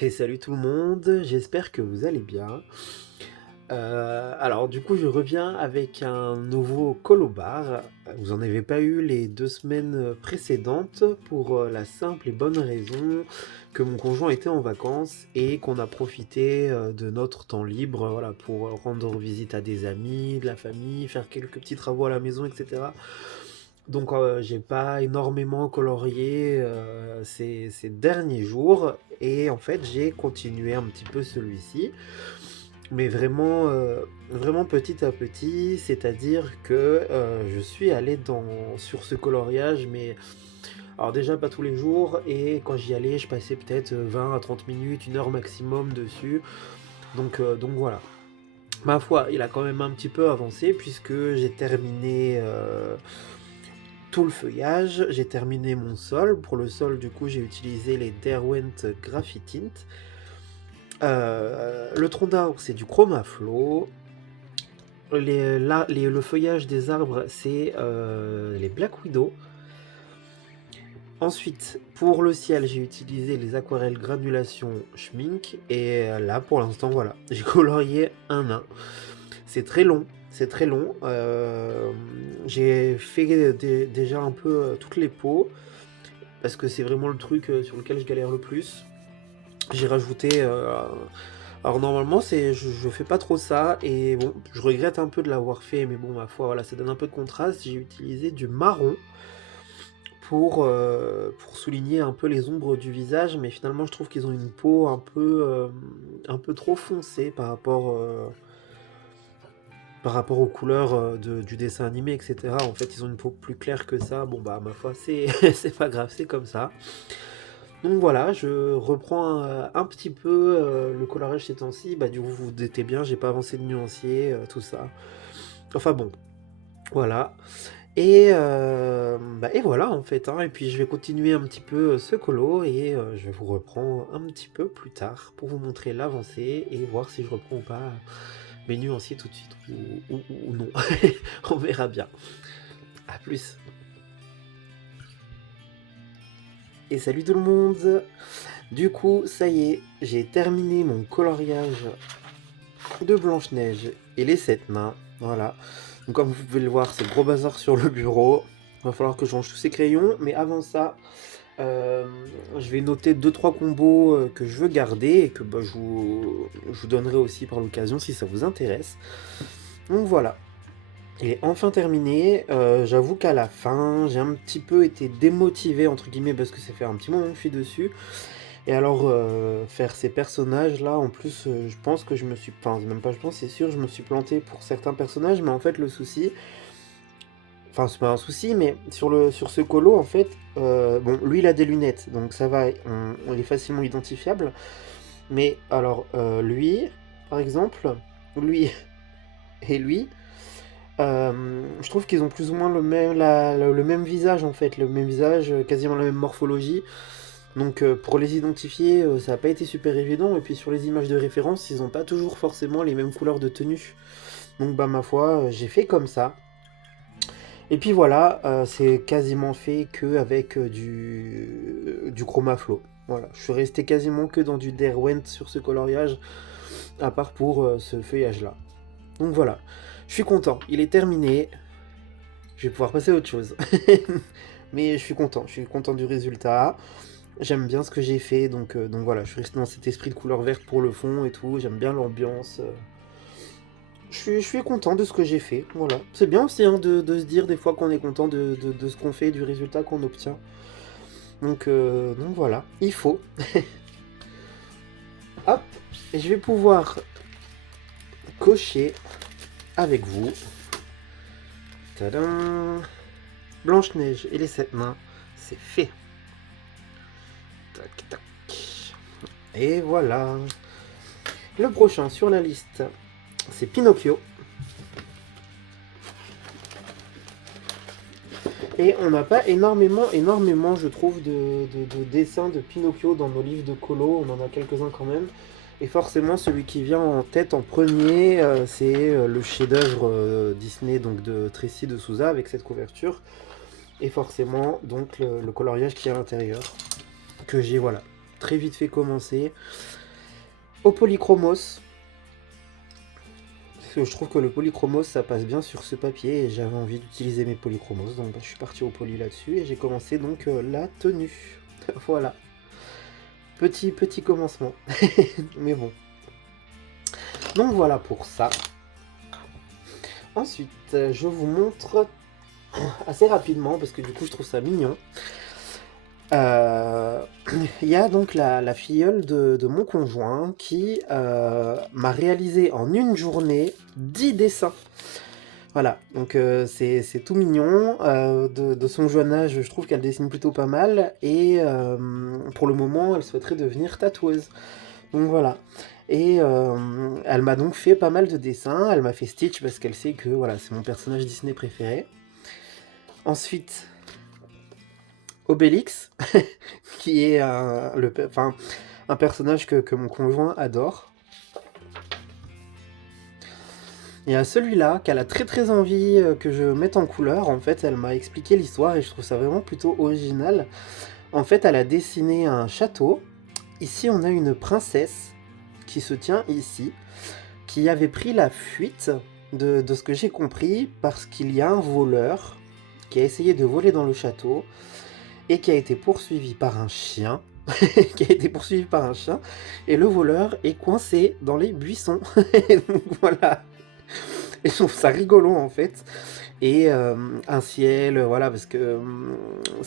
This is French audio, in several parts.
Et salut tout le monde, j'espère que vous allez bien. Alors du coup je reviens avec un nouveau colo-bar. Vous en avez pas eu les 2 semaines précédentes pour la simple et bonne raison que mon conjoint était en vacances et qu'on a profité de notre temps libre, voilà, pour rendre visite à des amis, de la famille, faire quelques petits travaux à la maison, etc. Donc j'ai pas énormément colorié ces derniers jours et en fait j'ai continué un petit peu celui-ci, mais vraiment petit à petit, c'est-à-dire que je suis allé sur ce coloriage, mais alors déjà pas tous les jours, et quand j'y allais je passais peut-être 20 à 30 minutes, 1 heure maximum dessus, donc voilà. Ma foi, il a quand même un petit peu avancé puisque j'ai terminé tout le feuillage, j'ai terminé mon sol. Pour le sol, du coup, j'ai utilisé les Derwent Graphitint. Le tronc d'arbre, c'est du Chromaflow. Le feuillage des arbres, c'est les Black Widow. Ensuite, pour le ciel, j'ai utilisé les aquarelles granulation Schmink. Et là, pour l'instant, voilà, j'ai colorié un nain. C'est très long, c'est très long. J'ai fait déjà un peu toutes les peaux, parce que c'est vraiment le truc sur lequel je galère le plus. J'ai rajouté... alors normalement, je fais pas trop ça, et bon, je regrette un peu de l'avoir fait, mais bon, ma foi, voilà, ça donne un peu de contraste. J'ai utilisé du marron pour souligner un peu les ombres du visage, mais finalement, je trouve qu'ils ont une peau un peu trop foncée par rapport aux couleurs du dessin animé, etc. En fait, ils ont une peau plus claire que ça. Bon, bah, ma foi, c'est c'est pas grave, c'est comme ça. Donc voilà, je reprends un petit peu le coloriage ces temps-ci. Bah, du coup, vous vous doutez bien, j'ai pas avancé de nuancier, tout ça. Enfin bon, voilà. Et voilà en fait, hein. Et puis je vais continuer un petit peu ce colo et je vous reprends un petit peu plus tard pour vous montrer l'avancée et voir si je reprends ou pas mes nuanciers tout de suite ou non. On verra bien. A plus. Et salut tout le monde. Du coup, ça y est, j'ai terminé mon coloriage de Blanche-Neige et les 7 nains. Voilà. Donc comme vous pouvez le voir, c'est le gros bazar sur le bureau. Il va falloir que je range tous ces crayons. Mais avant ça, euh, je vais noter 2-3 combos que je veux garder et que bah, je vous donnerai aussi par l'occasion si ça vous intéresse. Donc voilà. Il est enfin terminé. J'avoue qu'à la fin, j'ai un petit peu été démotivé, entre guillemets, parce que ça fait un petit moment que je suis dessus. Et alors, faire ces personnages-là, en plus, je pense que je me suis... Enfin, même pas je pense, c'est sûr, je me suis planté pour certains personnages, mais en fait, le souci... Enfin, c'est pas un souci, mais sur ce colo, en fait, bon, lui, il a des lunettes, donc ça va, on est facilement identifiable. Mais alors, lui, par exemple, lui et lui, je trouve qu'ils ont plus ou moins le même visage, en fait, le même visage, quasiment la même morphologie. Donc pour les identifier, ça n'a pas été super évident. Et puis sur les images de référence, ils n'ont pas toujours forcément les mêmes couleurs de tenue. Donc bah ma foi, j'ai fait comme ça. Et puis voilà, c'est quasiment fait que avec du Chromaflow. Voilà, je suis resté quasiment que dans du Derwent sur ce coloriage, à part pour ce feuillage-là. Donc voilà, je suis content, il est terminé. Je vais pouvoir passer à autre chose. Mais je suis content du résultat. J'aime bien ce que j'ai fait, donc voilà, je suis resté dans cet esprit de couleur verte pour le fond et tout, j'aime bien l'ambiance. Je suis content de ce que j'ai fait, voilà. C'est bien aussi hein, de se dire des fois qu'on est content de ce qu'on fait, du résultat qu'on obtient. Donc voilà, il faut. Hop, et je vais pouvoir cocher avec vous. Tadam! Blanche-Neige et les 7 nains, c'est fait. Tac, tac. Et voilà. Le prochain sur la liste, c'est Pinocchio. Et on n'a pas énormément, je trouve, de dessins de Pinocchio dans nos livres de colo. On en a quelques-uns quand même. Et forcément, celui qui vient en tête en premier, c'est le chef-d'œuvre Disney donc de Tracy de Souza avec cette couverture. Et forcément, donc le coloriage qui est à l'intérieur. Que j'ai, voilà. très vite fait commencer. Au polychromos. Parce que je trouve que le polychromos, ça passe bien sur ce papier et j'avais envie d'utiliser mes polychromos. Donc je suis parti au poly là-dessus et j'ai commencé donc la tenue. Voilà. Petit commencement. Mais bon. Donc voilà pour ça. Ensuite, je vous montre assez rapidement, parce que du coup je trouve ça mignon. Il y a donc la filleule de mon conjoint qui m'a réalisé en une journée 10 dessins. Voilà, donc c'est tout mignon. De son jeune âge, je trouve qu'elle dessine plutôt pas mal. Et pour le moment, elle souhaiterait devenir tatoueuse. Donc voilà. Et elle m'a donc fait pas mal de dessins. Elle m'a fait Stitch parce qu'elle sait que voilà, c'est mon personnage Disney préféré. Ensuite, Obélix, qui est un personnage que mon conjoint adore. Il y a celui-là qu'elle a très envie que je mette en couleur. En fait, elle m'a expliqué l'histoire et je trouve ça vraiment plutôt original. En fait, elle a dessiné un château. Ici, on a une princesse qui se tient ici, qui avait pris la fuite, de ce que j'ai compris, parce qu'il y a un voleur qui a essayé de voler dans le château et qui a été poursuivi par un chien. Et le voleur est coincé dans les buissons. Donc voilà. Et je trouve ça rigolo en fait. Et un ciel, voilà, parce que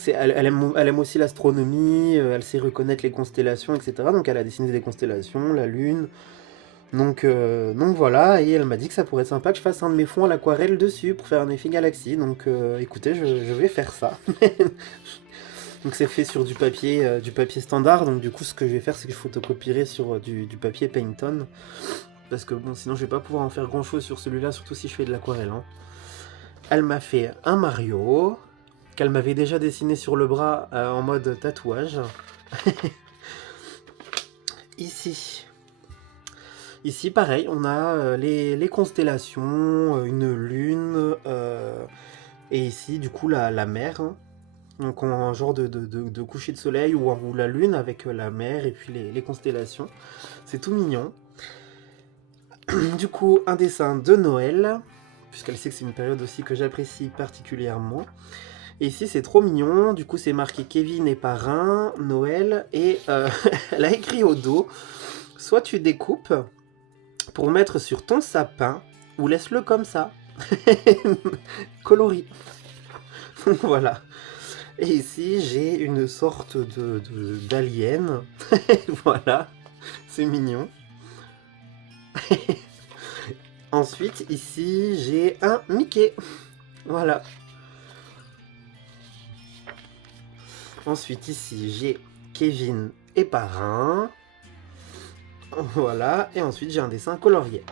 elle aime aussi l'astronomie, elle sait reconnaître les constellations, etc. Donc elle a dessiné des constellations, la lune. Donc voilà, et elle m'a dit que ça pourrait être sympa que je fasse un de mes fonds à l'aquarelle dessus pour faire un effet galaxie. Donc écoutez, je vais faire ça. Donc c'est fait sur du papier standard. Donc du coup, ce que je vais faire, c'est que je photocopierai sur du papier Pantone. Parce que bon, sinon je vais pas pouvoir en faire grand chose sur celui-là, surtout si je fais de l'aquarelle. Hein. Elle m'a fait un Mario, qu'elle m'avait déjà dessiné sur le bras en mode tatouage. Ici, pareil, on a les constellations, une lune, et ici, du coup, la mer. Hein. Donc on a un genre de coucher de soleil ou la lune avec la mer et puis les constellations. C'est tout mignon. Du coup, un dessin de Noël, puisqu'elle sait que c'est une période aussi que j'apprécie particulièrement. Et ici, c'est trop mignon. Du coup, c'est marqué Kevin et parrain, Noël, et elle a écrit au dos, soit tu découpes pour mettre sur ton sapin, ou laisse-le comme ça. Coloris. Voilà. Et ici, j'ai une sorte d'alien. Voilà. C'est mignon. Ensuite, ici, j'ai un Mickey. Voilà. Ensuite, ici, j'ai Kevin et parrain. Voilà. Et ensuite, j'ai un dessin colorié.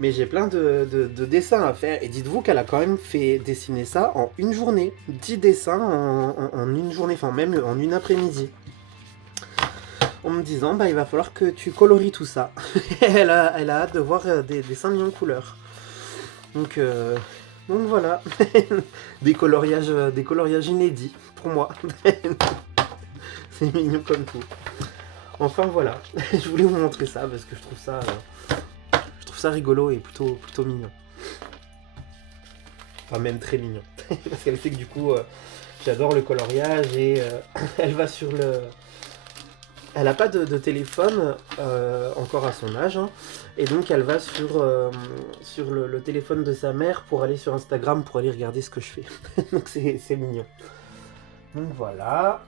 Mais j'ai plein de dessins à faire. Et dites-vous qu'elle a quand même fait dessiner ça en une journée. 10 dessins en une journée. Enfin, même en une après-midi. En me disant, bah il va falloir que tu colories tout ça. elle a hâte de voir des dessins mis en couleur. Donc voilà. des coloriages inédits pour moi. C'est mignon comme tout. Enfin voilà. Je voulais vous montrer ça parce que je trouve ça rigolo et plutôt mignon. Enfin même très mignon. Parce qu'elle sait que du coup j'adore le coloriage et elle va sur le... Elle n'a pas de téléphone encore à son âge, hein, et donc elle va sur le téléphone de sa mère pour aller sur Instagram pour aller regarder ce que je fais. Donc c'est mignon. Donc voilà.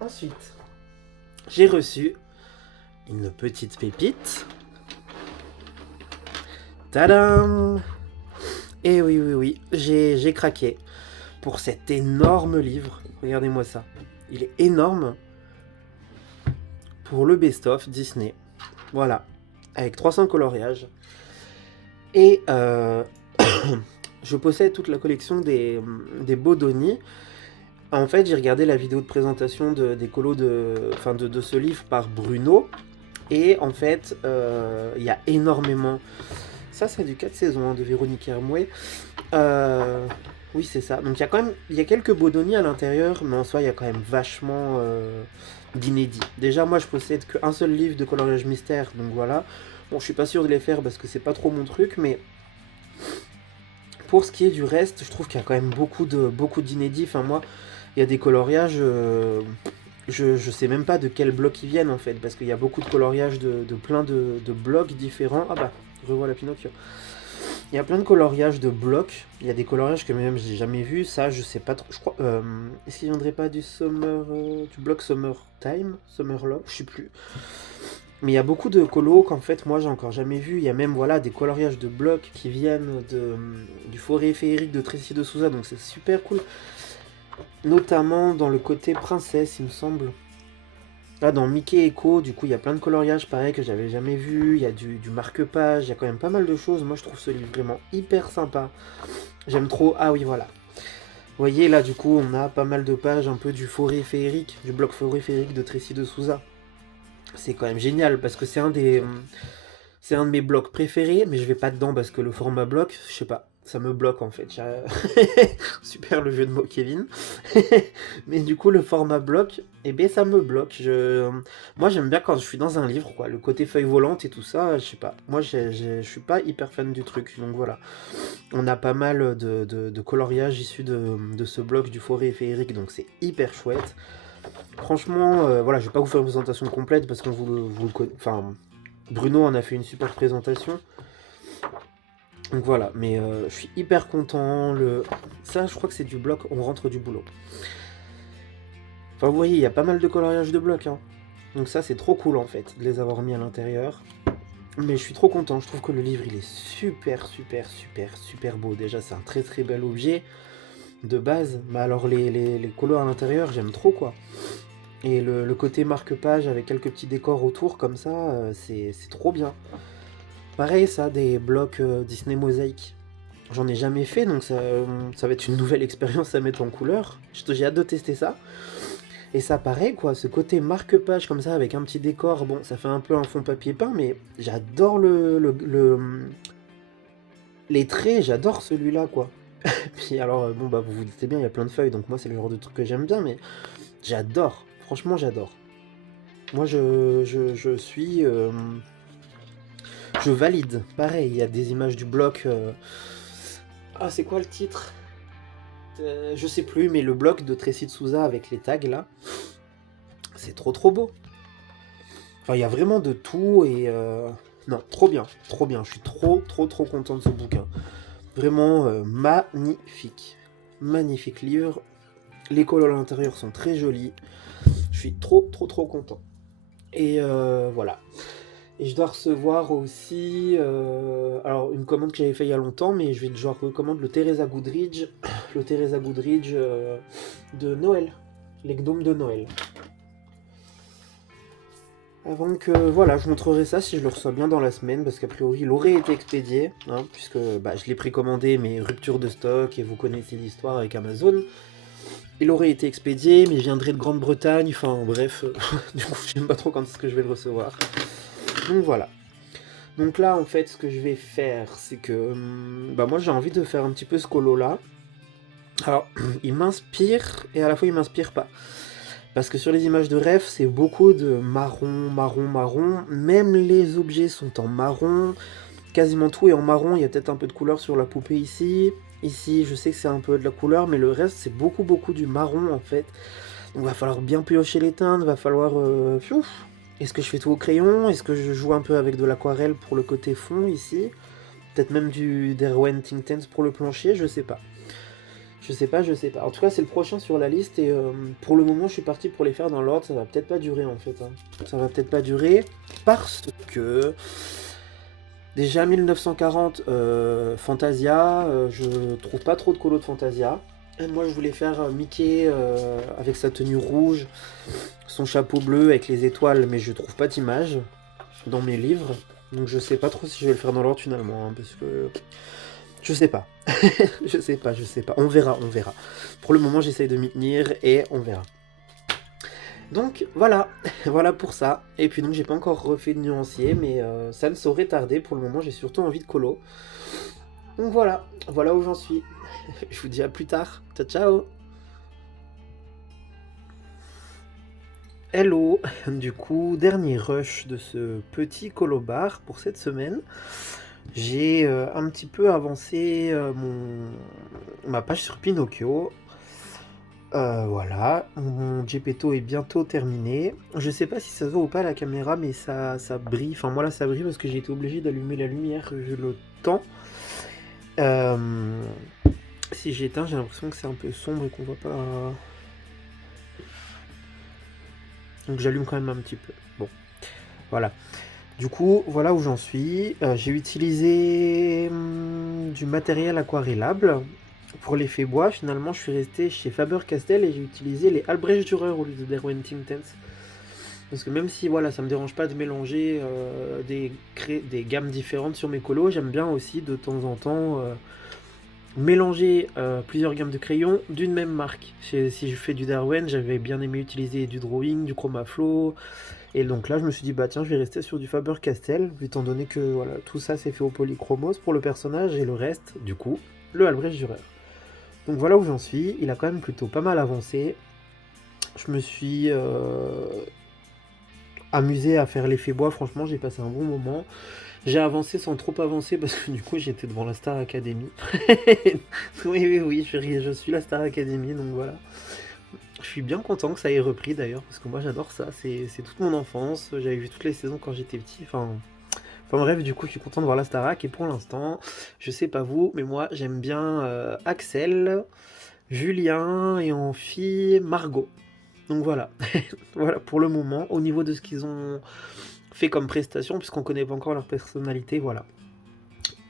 Ensuite, j'ai reçu une petite pépite. Tadam! Et oui, j'ai craqué pour cet énorme livre. Regardez-moi ça. Il est énorme. Pour le best-of Disney. Voilà. Avec 300 coloriages. Et je possède toute la collection des Bodoni. En fait, j'ai regardé la vidéo de présentation des colos de ce livre par Bruno. Et en fait, il y a énormément... Ça, c'est du 4 saisons hein, de Véronique Hermouet. Oui, c'est ça. Donc il y a quand même, il y a quelques Bodoni à l'intérieur, mais en soi, il y a quand même vachement d'inédits. Déjà, moi, je possède qu'un seul livre de coloriage mystère, donc voilà. Bon, je suis pas sûr de les faire parce que c'est pas trop mon truc, mais pour ce qui est du reste, je trouve qu'il y a quand même beaucoup d'inédits. Enfin, moi, il y a des coloriages, je sais même pas de quel bloc ils viennent en fait, parce qu'il y a beaucoup de coloriages de plein de blocs différents. Ah bah, revoilà Pinocchio. Il y a plein de coloriages de blocs. Il y a des coloriages que même j'ai jamais vu. Ça, je sais pas trop. Je crois. Est-ce qu'il viendrait pas du du bloc Summer Time, Summer Love, je sais plus. Mais il y a beaucoup de colos qu'en fait moi j'ai encore jamais vu. Il y a même voilà des coloriages de blocs qui viennent du forêt féerique de Tracy de Souza, donc c'est super cool. Notamment dans le côté princesse, il me semble. Là, dans Mickey Echo, du coup, il y a plein de coloriages pareil que j'avais jamais vu. Il y a du marque-page, il y a quand même pas mal de choses. Moi, je trouve ce livre vraiment hyper sympa. J'aime trop. Ah oui, voilà. Vous voyez, là, du coup, on a pas mal de pages un peu du forêt féerique, du bloc forêt féerique de Tracy de Souza. C'est quand même génial parce que c'est un de mes blocs préférés, mais je vais pas dedans parce que le format bloc, je sais pas, ça me bloque en fait. Super le jeu de mots, Kevin. Mais du coup, le format bloc, eh bien, ça me bloque. Moi, j'aime bien quand je suis dans un livre, quoi. Le côté feuille volante et tout ça, je sais pas. Moi, je suis pas hyper fan du truc, donc voilà. On a pas mal de coloriages issus de ce bloc du forêt féerique, donc c'est hyper chouette. Franchement, voilà, je vais pas vous faire une présentation complète parce qu'on vous le connaît. Enfin, Bruno en a fait une super présentation. Donc voilà, mais je suis hyper content. Ça, je crois que c'est du bloc, on rentre du boulot. Enfin, vous voyez, il y a pas mal de coloriage de blocs. Hein. Donc ça, c'est trop cool en fait, de les avoir mis à l'intérieur. Mais je suis trop content, je trouve que le livre, il est super beau. Déjà, c'est un très bel objet de base. Mais alors, les couleurs à l'intérieur, j'aime trop quoi. Et le côté marque-page avec quelques petits décors autour comme ça, c'est trop bien. Pareil ça, des blocs Disney Mosaïque. J'en ai jamais fait, donc ça va être une nouvelle expérience à mettre en couleur. J'ai hâte de tester ça. Et ça pareil quoi, ce côté marque-page comme ça avec un petit décor, bon ça fait un peu un fond papier peint, mais j'adore les traits, j'adore celui-là quoi. Puis alors, bon bah vous vous dites bien, il y a plein de feuilles, donc moi c'est le genre de truc que j'aime bien, mais j'adore, franchement j'adore. Moi je suis... je valide. Pareil, il y a des images du bloc. Ah, c'est quoi le titre je sais plus, mais le bloc de Tracy de Souza avec les tags là, c'est trop beau. Enfin, il y a vraiment de tout et non, trop bien. Je suis trop content de ce bouquin. Vraiment magnifique. Magnifique livre. Les colos à l'intérieur sont très jolis. Je suis trop content. Et voilà. Et je dois recevoir aussi alors une commande que j'avais fait il y a longtemps, mais je recommande le Teresa Goodridge, de Noël, les gnomes de Noël. Avant que voilà, je montrerai ça si je le reçois bien dans la semaine, parce qu'a priori il aurait été expédié, hein, puisque bah, je l'ai précommandé, mais rupture de stock, et vous connaissez l'histoire avec Amazon. Il aurait été expédié, mais il viendrait de Grande-Bretagne, enfin bref, du coup je sais pas trop quand est-ce que je vais le recevoir. Donc voilà. Donc là, en fait, ce que je vais faire, c'est que bah moi j'ai envie de faire un petit peu ce colo là. Alors, il m'inspire et à la fois il m'inspire pas. Parce que sur les images de rêve, c'est beaucoup de marron. Même les objets sont en marron. Quasiment tout est en marron. Il y a peut-être un peu de couleur sur la poupée ici. Ici, je sais que c'est un peu de la couleur, mais le reste, c'est beaucoup du marron en fait. Donc, va falloir bien piocher les teintes, va falloir... Est-ce que je fais tout au crayon? Est-ce que je joue un peu avec de l'aquarelle pour le côté fond ici? Peut-être même du Derwent Intense pour le plancher, je sais pas. Je sais pas. En tout cas, c'est le prochain sur la liste et pour le moment, je suis parti pour les faire dans l'ordre. Ça va peut-être pas durer en fait. Hein. Ça va peut-être pas durer parce que déjà 1940 Fantasia, je trouve pas trop de colos de Fantasia. Et moi, je voulais faire Mickey avec sa tenue rouge, son chapeau bleu avec les étoiles, mais je trouve pas d'image dans mes livres. Donc je sais pas trop si je vais le faire dans l'ordre finalement, hein, parce que je sais pas. je sais pas. On verra. Pour le moment, j'essaye de m'y tenir et on verra. Donc voilà, voilà pour ça. Et puis donc j'ai pas encore refait de nuancier, mais ça ne saurait tarder. Pour le moment, j'ai surtout envie de colo. Donc voilà, voilà où j'en suis. Je vous dis à plus tard. Ciao, ciao. Hello. Du coup, dernier rush de ce petit colobar pour cette semaine. J'ai un petit peu avancé ma page sur Pinocchio. Voilà, mon Gepetto est bientôt terminé. Je sais pas si ça se voit ou pas à la caméra, mais ça brille. Enfin, moi là, ça brille parce que j'ai été obligé d'allumer la lumière vu le temps. Euh, Si j'éteins, j'ai l'impression que c'est un peu sombre et qu'on voit pas. Donc j'allume quand même un petit peu. Bon, voilà. Du coup, voilà où j'en suis. J'ai utilisé du matériel aquarellable pour l'effet bois. Finalement, je suis resté chez Faber-Castell et j'ai utilisé les Albrecht Dürer au lieu de Derwent Intense. Parce que même si voilà, ça me dérange pas de mélanger des gammes différentes sur mes colos, j'aime bien aussi de temps en temps mélanger plusieurs gammes de crayons d'une même marque. Si je fais du Darwin, j'avais bien aimé utiliser du drawing, du chromaflow. Et donc là, je me suis dit, bah tiens, je vais rester sur du Faber-Castell, étant donné que voilà, tout ça c'est fait au polychromos pour le personnage et le reste, du coup, le Albrecht Dürer. Donc voilà où j'en suis. Il a quand même plutôt pas mal avancé. Je me suis amusé à faire l'effet bois, franchement, j'ai passé un bon moment. J'ai avancé sans trop avancer parce que du coup j'étais devant la Star Academy. Oui, je suis la Star Academy, donc voilà. Je suis bien content que ça ait repris d'ailleurs, parce que moi j'adore ça, c'est toute mon enfance, j'avais vu toutes les saisons quand j'étais petit, enfin bref, du coup je suis content de voir la Starac, et pour l'instant, je sais pas vous, mais moi j'aime bien Axel, Julien, et en fille Margot. Donc voilà, voilà pour le moment, au niveau de ce qu'ils ont fait comme prestation, puisqu'on connaît pas encore leur personnalité, voilà.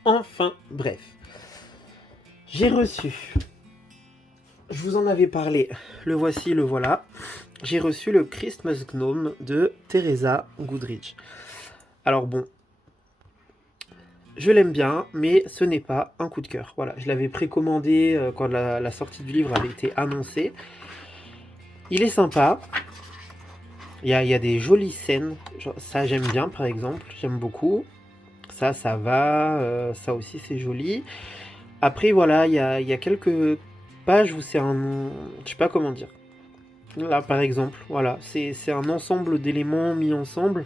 Enfin, bref. J'ai reçu, je vous en avais parlé, le voici, le voilà. J'ai reçu le Christmas Gnome de Teresa Goodrich. Alors bon, je l'aime bien, mais ce n'est pas un coup de cœur. Voilà, je l'avais précommandé quand la sortie du livre avait été annoncée. Il est sympa. Il y a des jolies scènes. Genre, ça, j'aime bien, par exemple. J'aime beaucoup. Ça va. Ça aussi, c'est joli. Après, voilà, il y a quelques pages où c'est un... Je sais pas comment dire. Là, par exemple, voilà. C'est un ensemble d'éléments mis ensemble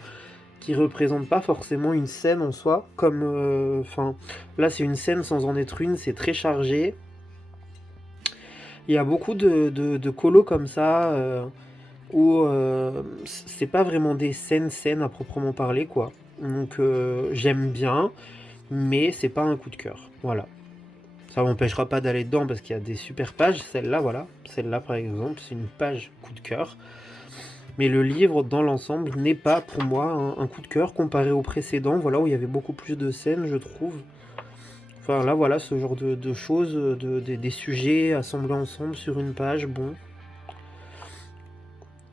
qui représente pas forcément une scène en soi, comme enfin là c'est une scène sans en être une, c'est très chargé. Il y a beaucoup de colos comme ça où c'est pas vraiment des scènes à proprement parler quoi. Donc j'aime bien, mais c'est pas un coup de cœur. Voilà. Ça m'empêchera pas d'aller dedans parce qu'il y a des super pages. Celle-là, voilà. Celle-là par exemple, c'est une page coup de cœur. Mais le livre, dans l'ensemble, n'est pas pour moi un coup de cœur comparé au précédent, voilà, où il y avait beaucoup plus de scènes, je trouve. Enfin là, voilà, ce genre de choses, des sujets assemblés ensemble sur une page, bon.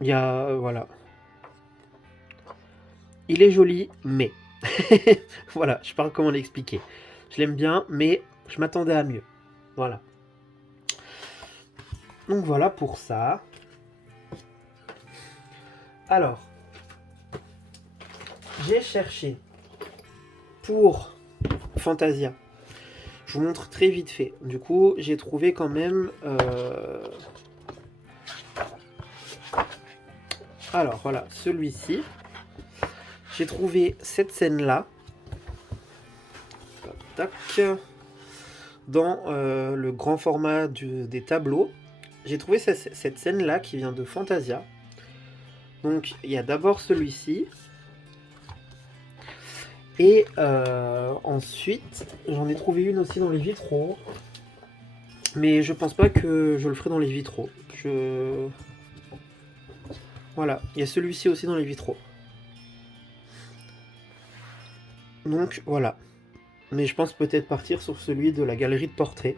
Il y a... voilà. Il est joli, mais... voilà, je sais pas comment l'expliquer. Je l'aime bien, mais je m'attendais à mieux. Voilà. Donc voilà pour ça. Alors, j'ai cherché pour Fantasia. Je vous montre très vite fait. Du coup, j'ai trouvé quand même... Alors, voilà, celui-ci. J'ai trouvé cette scène-là. Tac. Dans le grand format des tableaux. J'ai trouvé cette scène-là qui vient de Fantasia. Donc, il y a d'abord celui-ci. Et ensuite, j'en ai trouvé une aussi dans les vitraux. Mais je pense pas que je le ferai dans les vitraux. Voilà, il y a celui-ci aussi dans les vitraux. Donc voilà. Mais je pense peut-être partir sur celui de la galerie de portraits.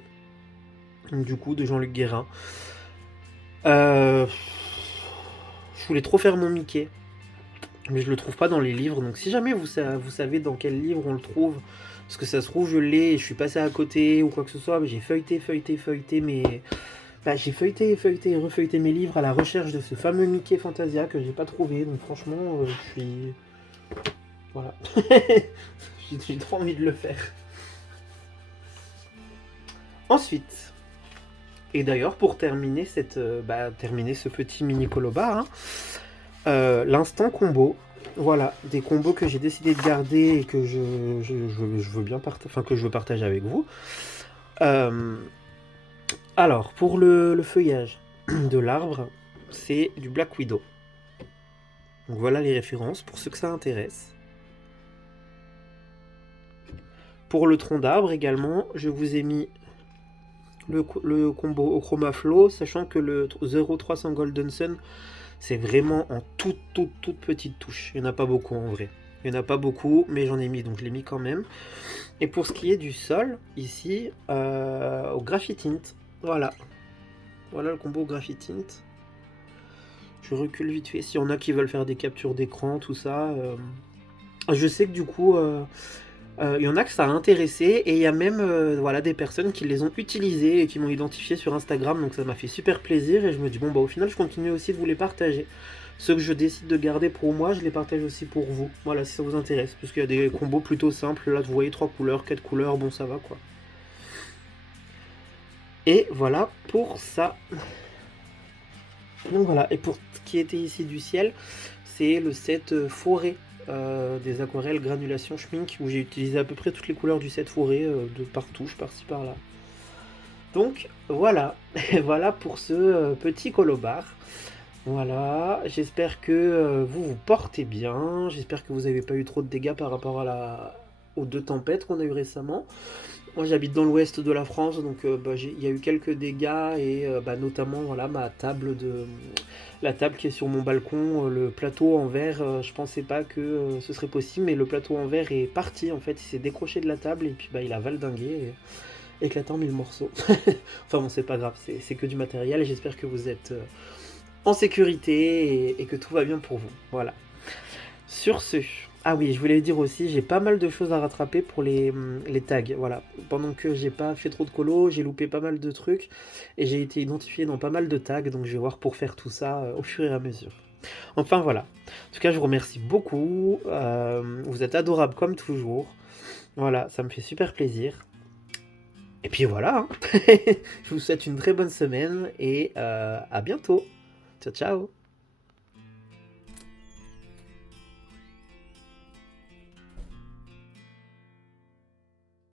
Du coup, de Jean-Luc Guérin. Je voulais trop faire mon Mickey. Mais je le trouve pas dans les livres. Donc si jamais vous savez dans quel livre on le trouve, parce que ça se trouve je l'ai et je suis passé à côté ou quoi que ce soit, mais j'ai feuilleté, mais... Bah, j'ai feuilleté et refeuilleté mes livres à la recherche de ce fameux Mickey Fantasia que j'ai pas trouvé. Donc franchement, je suis... Voilà. J'ai trop envie de le faire. Ensuite, et d'ailleurs pour terminer terminer ce petit mini colobar, hein, l'instant combo. Voilà, des combos que j'ai décidé de garder et que je veux bien que je veux partager avec vous. Euh, alors, pour le feuillage de l'arbre, c'est du Black Widow. Donc voilà les références pour ceux que ça intéresse. Pour le tronc d'arbre également, je vous ai mis le combo au Chroma Flow, sachant que le 0300 Golden Sun, c'est vraiment en toute petite touche. Il n'y en a pas beaucoup en vrai. Il n'y en a pas beaucoup, mais j'en ai mis, donc je l'ai mis quand même. Et pour ce qui est du sol, ici, au Graphitint. Voilà. Voilà le combo Graphitint. Je recule vite fait. S'il y en a qui veulent faire des captures d'écran, tout ça. Je sais que du coup, il y en a que ça a intéressé. Et il y a même voilà, des personnes qui les ont utilisés et qui m'ont identifié sur Instagram. Donc ça m'a fait super plaisir. Et je me dis, bon, bah au final, je continue aussi de vous les partager. Ceux que je décide de garder pour moi, je les partage aussi pour vous. Voilà, si ça vous intéresse. Parce qu'il y a des combos plutôt simples. Là, vous voyez 3 couleurs, 4 couleurs. Bon, ça va quoi. Et voilà pour ça. Donc voilà, et pour ce qui était ici du ciel, c'est le set forêt des aquarelles granulation schmink où j'ai utilisé à peu près toutes les couleurs du set forêt de partout, par-ci par-là. Donc voilà, voilà pour ce petit colobar. Voilà, j'espère que vous vous portez bien, j'espère que vous n'avez pas eu trop de dégâts par rapport aux 2 tempêtes qu'on a eu récemment. Moi j'habite dans l'ouest de la France, donc il y a eu quelques dégâts et notamment voilà la table qui est sur mon balcon, le plateau en verre, je pensais pas que ce serait possible, mais le plateau en verre est parti en fait, il s'est décroché de la table et puis il a valdingué et éclatant 1000 morceaux. Enfin bon c'est pas grave, c'est que du matériel et j'espère que vous êtes en sécurité et que tout va bien pour vous. Voilà. Sur ce, ah oui, je voulais dire aussi, j'ai pas mal de choses à rattraper pour les tags. Voilà, pendant que j'ai pas fait trop de colo, j'ai loupé pas mal de trucs et j'ai été identifié dans pas mal de tags, donc je vais voir pour faire tout ça au fur et à mesure. Enfin voilà. En tout cas, je vous remercie beaucoup. Vous êtes adorables comme toujours. Voilà, ça me fait super plaisir. Et puis voilà, hein. Je vous souhaite une très bonne semaine et à bientôt. Ciao ciao.